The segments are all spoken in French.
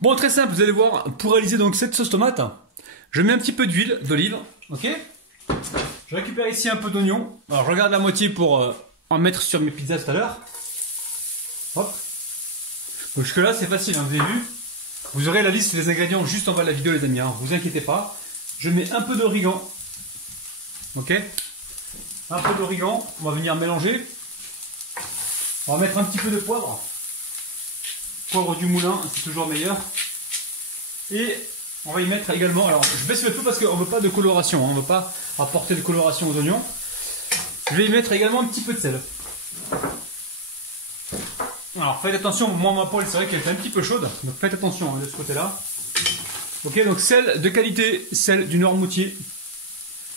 Bon, très simple, vous allez voir, pour réaliser donc cette sauce tomate, je mets un petit peu d'huile d'olive, ok. Je récupère ici un peu d'oignon. Alors je regarde la moitié pour en mettre sur mes pizzas tout à l'heure. Hop. Donc jusque là c'est facile, hein, vous avez vu. Vous aurez la liste des ingrédients juste en bas de la vidéo les amis, hein, vous inquiétez pas. Je mets un peu d'origan, ok. Un peu d'origan, on va venir mélanger. On va mettre un petit peu de poivre. Poivre du moulin, c'est toujours meilleur. Et on va y mettre également, alors je baisse le feu parce qu'on ne veut pas de coloration, hein, on ne veut pas apporter de coloration aux oignons. Je vais y mettre également un petit peu de sel. Alors faites attention, moi ma poêle c'est vrai qu'elle est un petit peu chaude, donc faites attention hein, de ce côté-là. Ok, donc sel de qualité, sel du Noirmoutier.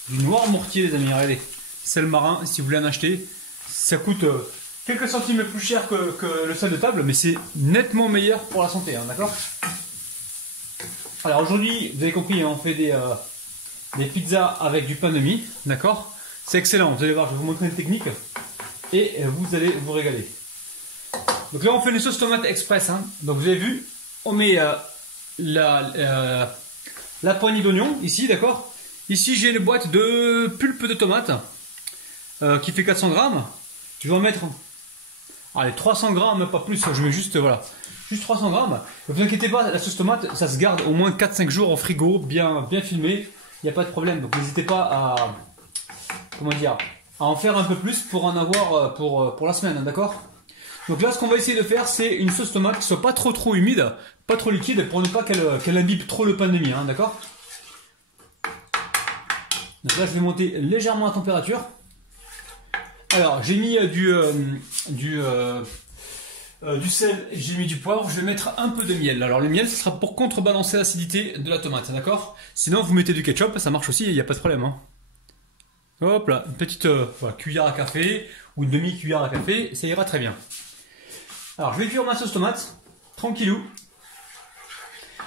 Du Noirmoutier les amis, regardez. Sel marin, si vous voulez en acheter, ça coûte quelques centimes plus cher que le sel de table, mais c'est nettement meilleur pour la santé, hein, d'accord? Alors aujourd'hui, vous avez compris, hein, on fait des pizzas avec du pain de mie, d'accord? C'est excellent, vous allez voir, je vais vous montrer une technique et vous allez vous régaler. Donc là, on fait une sauce tomate express, hein. Donc vous avez vu, on met la poignée d'oignon ici, d'accord? Ici, j'ai une boîte de pulpe de tomate qui fait 400 grammes. Je vais en mettre, allez, 300 grammes, pas plus, je mets juste, voilà. Juste 300 grammes. Ne vous inquiétez pas, la sauce tomate, ça se garde au moins 4-5 jours au frigo, bien filmé. Il n'y a pas de problème. Donc n'hésitez pas à, comment dire, à en faire un peu plus pour en avoir pour la semaine, hein, d'accord? Donc là, ce qu'on va essayer de faire, c'est une sauce tomate qui soit pas trop humide, pas trop liquide, pour ne pas qu'elle imbibe trop le pain de mie, hein, d'accord? Donc là, je vais monter légèrement la température. Alors, j'ai mis du sel, j'ai mis du poivre, je vais mettre un peu de miel. Alors le miel, ce sera pour contrebalancer l'acidité de la tomate, d'accord? Sinon, vous mettez du ketchup, ça marche aussi, il n'y a pas de problème. Hein. Hop là, une petite voilà, cuillère à café ou une demi-cuillère à café, ça ira très bien. Alors, je vais cuire ma sauce tomate, tranquillou.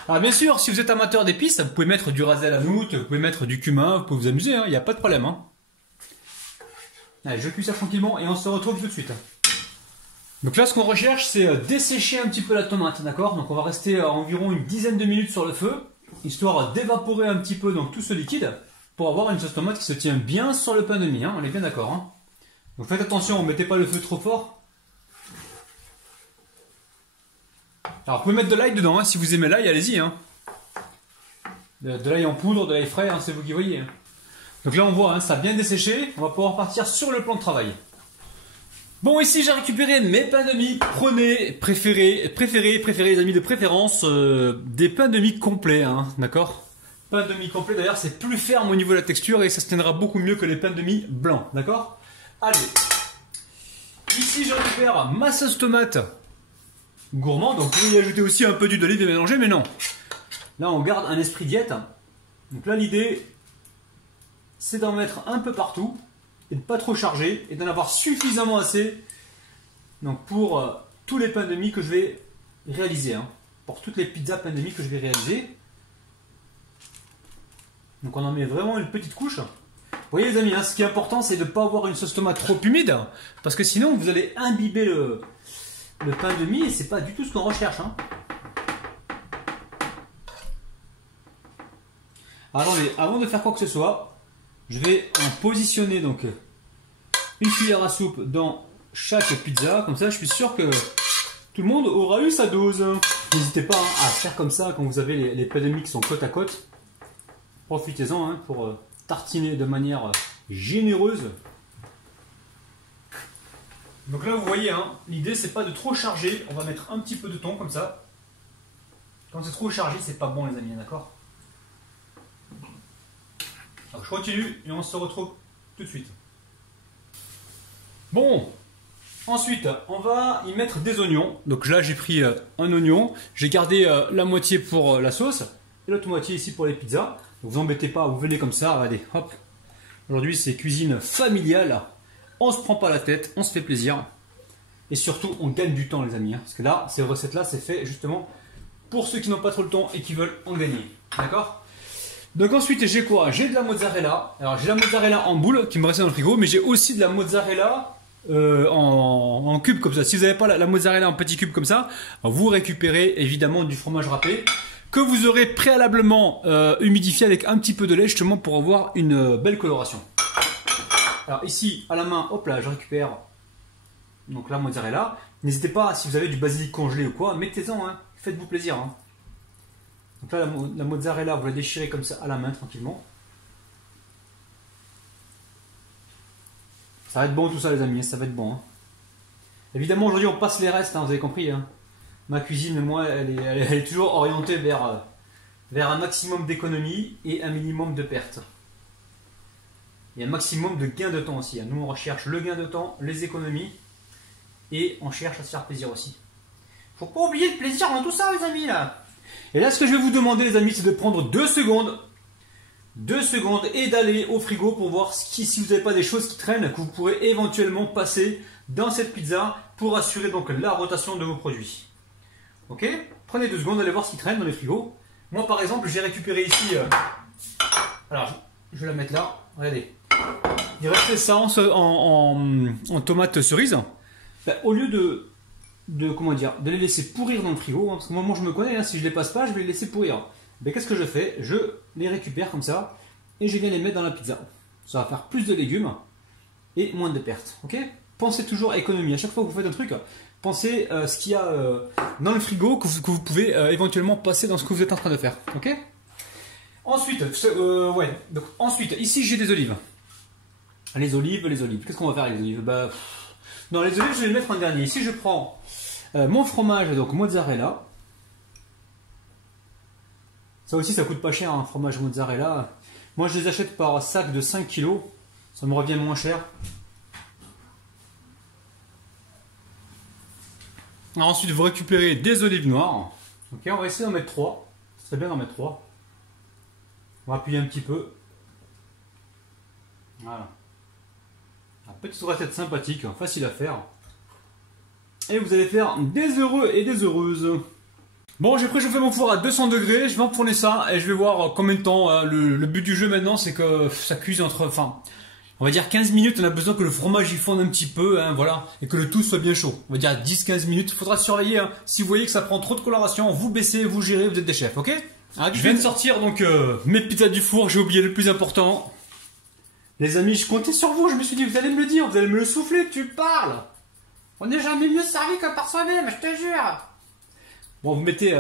Alors bien sûr, si vous êtes amateur d'épices, vous pouvez mettre du ras el hanout, vous pouvez mettre du cumin, vous pouvez vous amuser, il n'y a pas de problème. Hein. Allez, je cuis ça tranquillement et on se retrouve tout de suite. Donc là, ce qu'on recherche, c'est dessécher un petit peu la tomate, d'accord? Donc on va rester environ une dizaine de minutes sur le feu, histoire d'évaporer un petit peu donc, tout ce liquide, pour avoir une sauce tomate qui se tient bien sur le pain de mie, hein, on est bien d'accord. Hein? Donc faites attention, ne mettez pas le feu trop fort. Alors vous pouvez mettre de l'ail dedans, hein, si vous aimez l'ail, allez-y. Hein. De l'ail en poudre, de l'ail frais, hein, c'est vous qui voyez. Hein. Donc là on voit, hein, ça a bien desséché, on va pouvoir partir sur le plan de travail. Bon, ici j'ai récupéré mes pains de mie. Prenez, préférez les amis de préférence, des pains de mie complets, hein, d'accord? Pain de mie complet d'ailleurs c'est plus ferme au niveau de la texture et ça se tiendra beaucoup mieux que les pains de mie blancs, d'accord? Allez, ici je récupère ma sauce tomate gourmand, donc vous pouvez y ajouter aussi un peu d'huile d'olive et mélanger, mais non. Là on garde un esprit diète, donc là l'idée c'est d'en mettre un peu partout. Et de ne pas trop charger et d'en avoir suffisamment assez donc pour tous les pains de mie que je vais réaliser, hein, pour toutes les pizzas pains de mie que je vais réaliser. Donc on en met vraiment une petite couche. Vous voyez les amis, hein, ce qui est important c'est de ne pas avoir une sauce tomate trop humide parce que sinon vous allez imbiber le pain de mie et c'est pas du tout ce qu'on recherche. Hein. Attendez, avant de faire quoi que ce soit, je vais en positionner donc une cuillère à soupe dans chaque pizza, comme ça je suis sûr que tout le monde aura eu sa dose. N'hésitez pas hein, à faire comme ça quand vous avez les pains de mie qui sont côte à côte. Profitez-en hein, pour tartiner de manière généreuse. Donc là vous voyez, hein, l'idée c'est pas de trop charger, on va mettre un petit peu de thon comme ça. Quand c'est trop chargé c'est pas bon les amis, d'accord? Alors je continue et on se retrouve tout de suite. Bon, ensuite on va y mettre des oignons. Donc là j'ai pris un oignon, j'ai gardé la moitié pour la sauce et l'autre moitié ici pour les pizzas. Donc vous embêtez pas, vous venez comme ça, regardez, hop. Aujourd'hui c'est cuisine familiale, on se prend pas la tête, on se fait plaisir. Et surtout on gagne du temps les amis, hein, parce que là, ces recettes là c'est fait justement pour ceux qui n'ont pas trop le temps et qui veulent en gagner. D'accord? Donc ensuite j'ai quoi? J'ai de la mozzarella. Alors j'ai la mozzarella en boule qui me restait dans le frigo, mais j'ai aussi de la mozzarella en cubes comme ça. Si vous n'avez pas la mozzarella en petits cubes comme ça, vous récupérez évidemment du fromage râpé que vous aurez préalablement humidifié avec un petit peu de lait justement pour avoir une belle coloration. Alors ici à la main, hop là, je récupère donc la mozzarella. N'hésitez pas, si vous avez du basilic congelé ou quoi, mettez-en, hein. Faites-vous plaisir. Hein. Donc là la mozzarella, vous la déchirez comme ça à la main tranquillement. Ça va être bon tout ça les amis, ça va être bon. Hein. Évidemment aujourd'hui on passe les restes, hein, vous avez compris. Hein. Ma cuisine, moi, elle est toujours orientée vers un maximum d'économie et un minimum de pertes. Et un maximum de gain de temps aussi. Hein. Nous on recherche le gain de temps, les économies et on cherche à se faire plaisir aussi. Faut pas oublier le plaisir dans tout ça les amis là. Et là ce que je vais vous demander les amis c'est de prendre 2 secondes. 2 secondes et d'aller au frigo pour voir si vous n'avez pas des choses qui traînent que vous pourrez éventuellement passer dans cette pizza pour assurer donc la rotation de vos produits. Ok? Prenez 2 secondes, allez voir ce qui traîne dans les frigos. Moi par exemple j'ai récupéré ici, alors je vais la mettre là, regardez. Il restait ça en tomates cerises. Ben, au lieu de les laisser pourrir dans le frigo, hein, parce que moi je me connais, hein, si je les passe pas je vais les laisser pourrir. Ben, qu'est-ce que je fais? Je les récupère comme ça et je viens les mettre dans la pizza. Ça va faire plus de légumes et moins de pertes. Ok? Pensez toujours à économie. À chaque fois que vous faites un truc, pensez ce qu'il y a dans le frigo que vous pouvez éventuellement passer dans ce que vous êtes en train de faire. Ok? Ensuite, donc, ensuite, ici j'ai des olives. Les olives. Qu'est-ce qu'on va faire avec les olives? Bah, non, les olives je vais les mettre en dernier. Ici je prends mon fromage, donc mozzarella. Ça aussi, ça coûte pas cher, un fromage mozzarella. Moi, je les achète par sac de 5 kg. Ça me revient moins cher. Alors ensuite, vous récupérez des olives noires. Ok, on va essayer d'en mettre 3. Ce serait bien d'en mettre 3. On va appuyer un petit peu. Voilà. Un petit recette sympathique, facile à faire. Et vous allez faire des heureux et des heureuses. Bon, j'ai préchauffé mon four à 200 degrés, je vais enfourner ça et je vais voir combien de temps. Le but du jeu maintenant, c'est que ça cuise on va dire 15 minutes, on a besoin que le fromage y fonde un petit peu, hein, voilà, et que le tout soit bien chaud. On va dire 10-15 minutes, il faudra surveiller, hein. Si vous voyez que ça prend trop de coloration, vous baissez, vous gérez, vous êtes des chefs, ok? Je viens de sortir donc mes pizzas du four, j'ai oublié le plus important. Les amis, je comptais sur vous, je me suis dit, vous allez me le dire, vous allez me le souffler, tu parles. On n'est jamais mieux servi que par soi-même, je te jure. Bon, vous mettez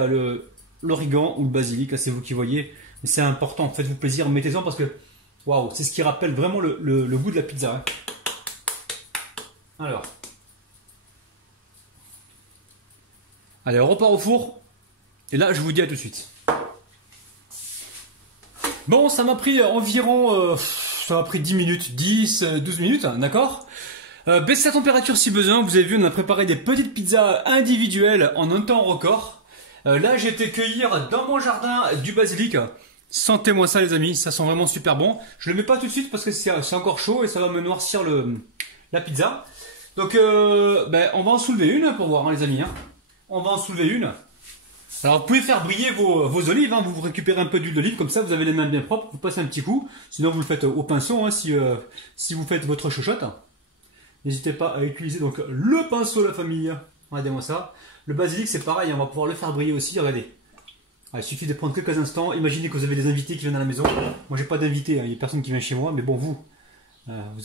l'origan ou le basilic, c'est vous qui voyez, mais c'est important, faites-vous plaisir, mettez-en parce que, waouh, c'est ce qui rappelle vraiment le goût de la pizza. Hein. Alors, allez, on repart au four, et là, je vous dis à tout de suite. Bon, ça m'a pris environ, ça m'a pris 10 minutes, 10-12 minutes, d'accord. Baissez la température si besoin, vous avez vu, on a préparé des petites pizzas individuelles en un temps record. Là, j'ai été cueillir dans mon jardin du basilic. Sentez-moi ça les amis, ça sent vraiment super bon. Je le mets pas tout de suite parce que c'est encore chaud et ça va me noircir la pizza. Donc, on va en soulever une pour voir hein, les amis. Hein. On va en soulever une. Alors, vous pouvez faire briller vos olives. Hein. Vous récupérez un peu d'huile d'olive, comme ça vous avez les mains bien propres. Vous passez un petit coup. Sinon, vous le faites au pinceau hein, si vous faites votre chochotte. N'hésitez pas à utiliser donc le pinceau la famille. Regardez-moi ça. Le basilic c'est pareil, on va pouvoir le faire briller aussi. Regardez. Il suffit de prendre quelques instants. Imaginez que vous avez des invités qui viennent à la maison. Moi j'ai pas d'invités, hein. Il n'y a personne qui vient chez moi. Mais bon vous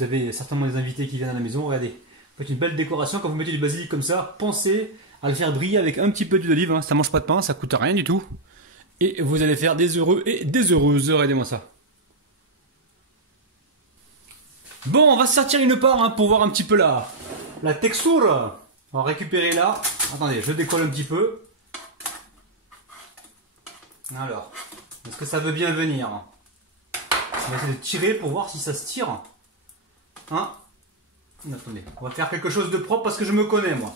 avez certainement des invités qui viennent à la maison. Regardez. Vous faites une belle décoration. Quand vous mettez du basilic comme ça, pensez à le faire briller avec un petit peu d'huile d'olive. Hein. Ça mange pas de pain, ça coûte rien du tout. Et vous allez faire des heureux et des heureuses. Regardez-moi ça. Bon, on va sortir une part hein, pour voir un petit peu la texture. On va récupérer là. Attendez, je décolle un petit peu. Alors, est-ce que ça veut bien venir? On va essayer de tirer pour voir si ça se tire. Hein? Attendez, on va faire quelque chose de propre parce que je me connais moi.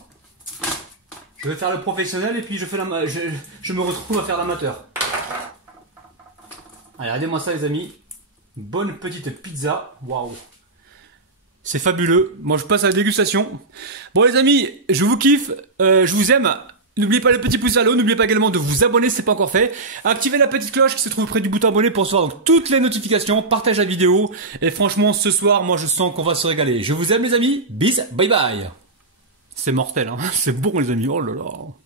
Je vais faire le professionnel et puis je me retrouve à faire l'amateur. Allez, regardez-moi ça les amis. Bonne petite pizza. Waouh! C'est fabuleux. Moi, je passe à la dégustation. Bon, les amis, je vous kiffe. Je vous aime. N'oubliez pas le petit pouce vers le haut, n'oubliez pas également de vous abonner si ce n'est pas encore fait. Activez la petite cloche qui se trouve près du bouton abonné pour recevoir donc toutes les notifications, partage la vidéo. Et franchement, ce soir, moi je sens qu'on va se régaler. Je vous aime les amis, bis, bye bye. C'est mortel, hein. C'est bon les amis, oh là là.